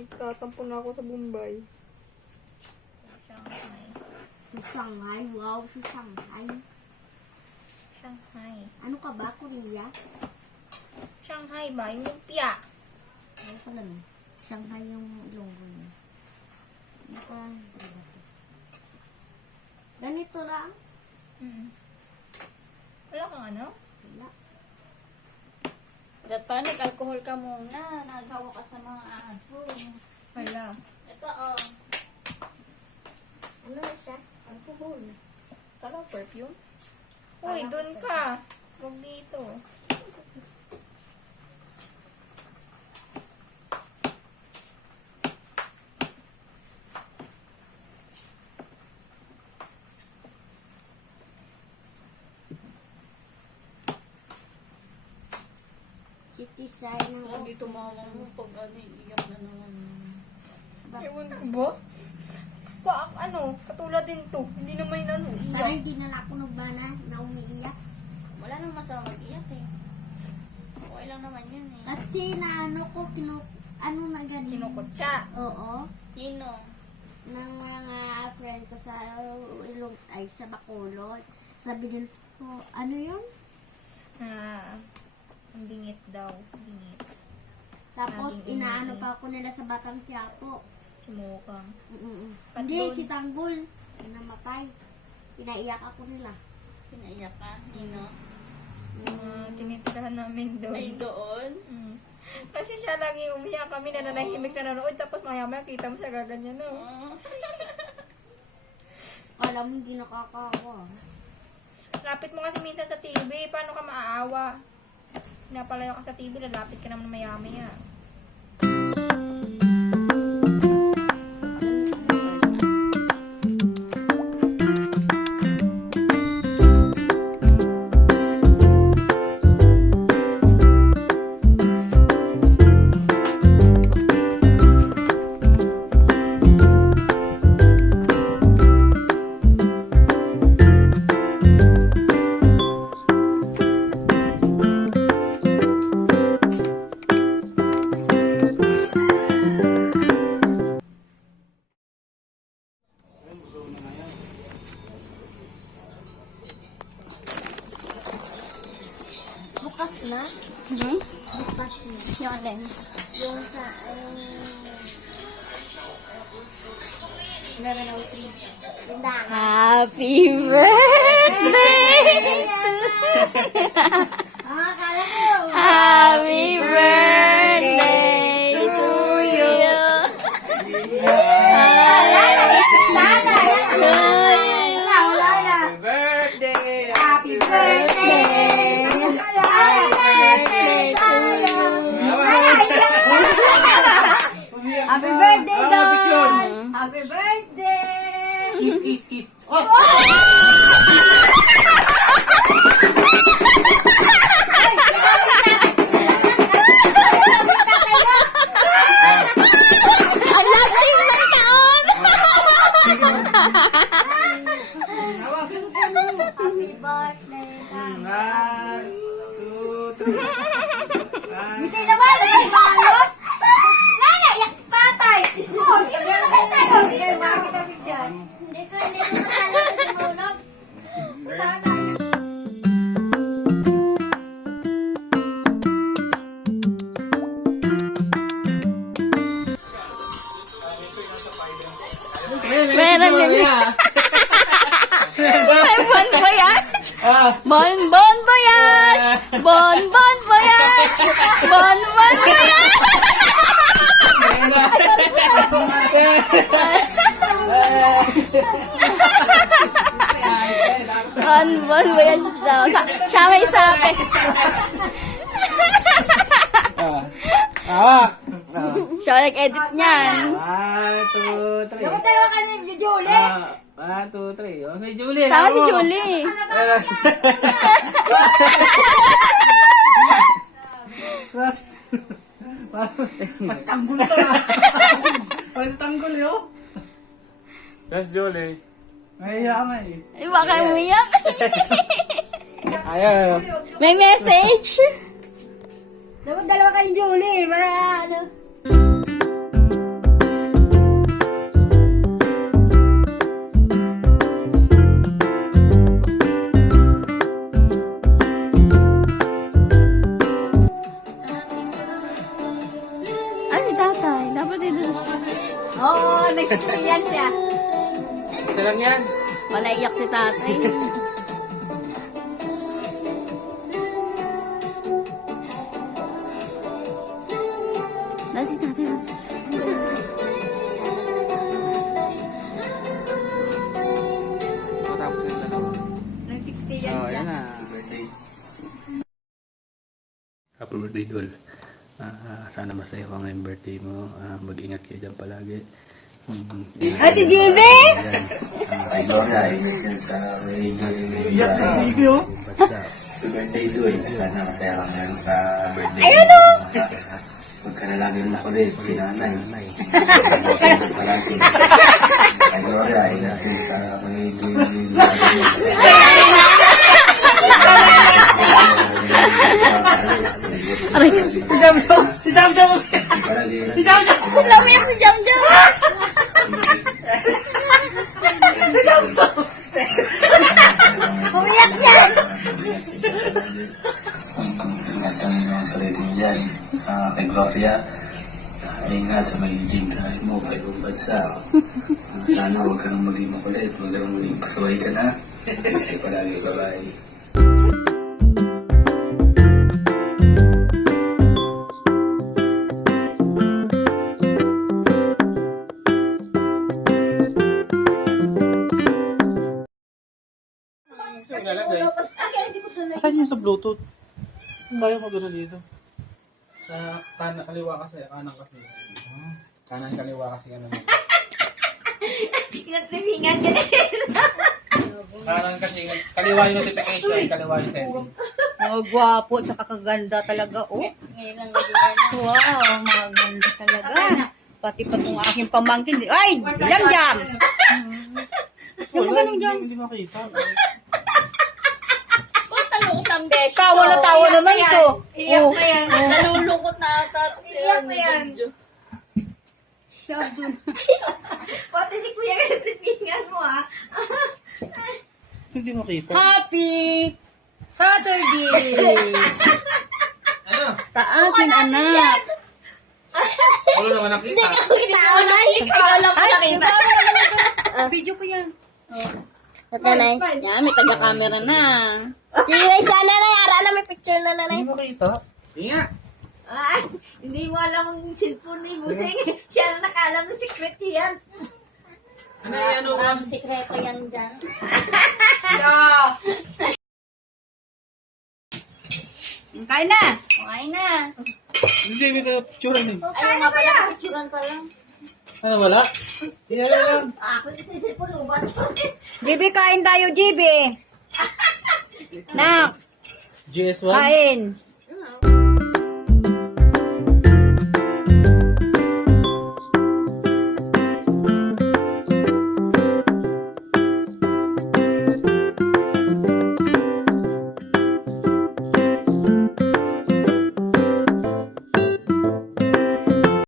Nagtatampo na ako sa Bombay. Shanghai. Shanghai? Wow, si Shanghai. Shanghai. Ano ka ba, Korea? Shanghai ba? Yung lumpia. Ano pala no? Shanghai yung ilonggo niya. Ano pa? Ganito lang? Wala kang ano? Wala. Dapat nag-alcohol ka muna. Naghawa ka sa mga aso. Wala. Ito oh. Ano na siya? Alcohol. Kala perfume? Uy, dun ka. Huwag dito. Sitisay ng Lagi tumawang mo pag ano, iiyak na naman. Ewan ko ba? Ano, katulad din to. Hindi naman yun ano, Sana iyak. hindi na ako nagbana na umiiyak. Wala namang masama mag-iyak eh. Okay lang naman yun eh. Kasi na ano ko, ano na ganun. Kinukutsa. Oo. Sino? Ng mga friend ko sa sa Bacolod. Sabi nila ko, ano yun? Ang bingit daw. Bingit. Tapos Laging inaano umiiyak. pa ako nila sa Batang Quiapo. Sumukang. At Hindi, doon- si Tanggol. Namatay. Pinaiyak ako nila. Pinaiyak ka? Nino? Tinitirahan namin doon. Ay, doon? Kasi siya lagi umiyak kami na nanahimik na nanonood. Tapos maya-maya kita mo siya gaganyan na. Oo. Kala mo hindi nakakawa. Lapit mo kasi minsan sa TV. Paano ka maaawa? Pinapalayo ka sa TV. Lalapit ka naman maya-maya. Bukas na? Bukas na. Yung alin? Yung sa, tindahan. Happy birthday! Kala ko. Happy birthday to you! Wala na. Birthday! Happy birthday. Happy birthday, Don! Happy birthday! Kiss, kiss, kiss. Oh! Ang lasting ng taon! Happy birthday, Don! 1, 2, 3. Hindi naman! Balot! Lala, yak sa tatay! Oh, hindi mo na kayo tayo! Hindi kayo bakit kami dyan? Hindi ko matalo sa simulog. Meron din. Bon voyage! Bon bon voyage! Bon bon voyage! Bon bon voyage! Bon bon voyage daw. Siya may sabi. Hawak! Siya nag-edit niyan. 1, 2, 3. Dapat dalawa ka ni Julie! 1, 2, 3. Oh, si Julie. Sama si hawak mo. Julie. Mas- Mas tanggol to. Mas tanggol yun. Yes, Julie. Nahiya ka nga eh. Ay, baka umiyak. Ayaw. May message. Dapat dalawa kayong Julie! Para ano? Dapat dito. Oo, nag-60 siya. Isa lang yan. Wala iyak si tatay. Dahil si tatay. Tapos yung dalawa. Nag-60 yan Oh, siya. yan na. Happy birthday, Dol. Sana masaya ka ngayong birthday mo. Mag-ingat kayo dyan palagi. Si JB? Ay, Gloria, ingat yan sa radio. Iyak na baby, oh. Happy birthday, Dol. Sana masaya ka ngayon sa birthday. Ayun, oh. Huwag ka na lagi makulit, pinanay. Palagi. Ay, Gloria, ingat yan sa radio. Aray. Si Jam Jam! Si Jam Jam! Palagi. Si Jam Jam! Lamig si Jam Jam. Umiyak yan. Ingatan mo ang sarili mo dyan. Kay Gloria, ingat sa may tayo mo, kay buong bansa. Sana huwag ka nang maging makulit, huwag ka nang maging pasaway ka na. Kaya palagi, bye-bye. Asan yung sa Bluetooth? Bayo mo gano'n dito. Sa kanan, kaliwa kasi, kanan kasi. Kanan, kaliwa kasi. Ano. Kinatlimingan ka na. Kanan kasi, kaliwa yung notification, kaliwa yung setting. Oh, gwapo, tsaka kaganda talaga. Oh. Ngayon lang naging Wow, maganda talaga. Pati pa itong aking pamangkin. Ay, Jam Jam! Wala, hindi makita. Tawa na tawa naman ito. Iyak na yan. Nalulungkot na ata. Iyak na yan. Pati si Kuya kinatlimingan mo, ah. Hindi makita. Happy Saturday! Ano? Sa akin, anak. Wala naman nakita. Ikaw na. Ikaw lang po nakita. Video ko yan. Nanay. Yan, may taga-camera na. Sige, siya na na. Ara na may picture na nanay. Hindi makita. Inga. Ay, hindi mo alam ang cellphone ni Buseng. Siya na nakaalam ng secret yan. Ano yan, ano? Sikreto yan dyan. Kain na. Okay na. Hindi, may picture mo. Ayaw nga pala, picturean pa lang. Ano, wala? Hindi, lang. Ako sa cellphone, ubat. JB, kain tayo, JB. Nak, GS1? kain.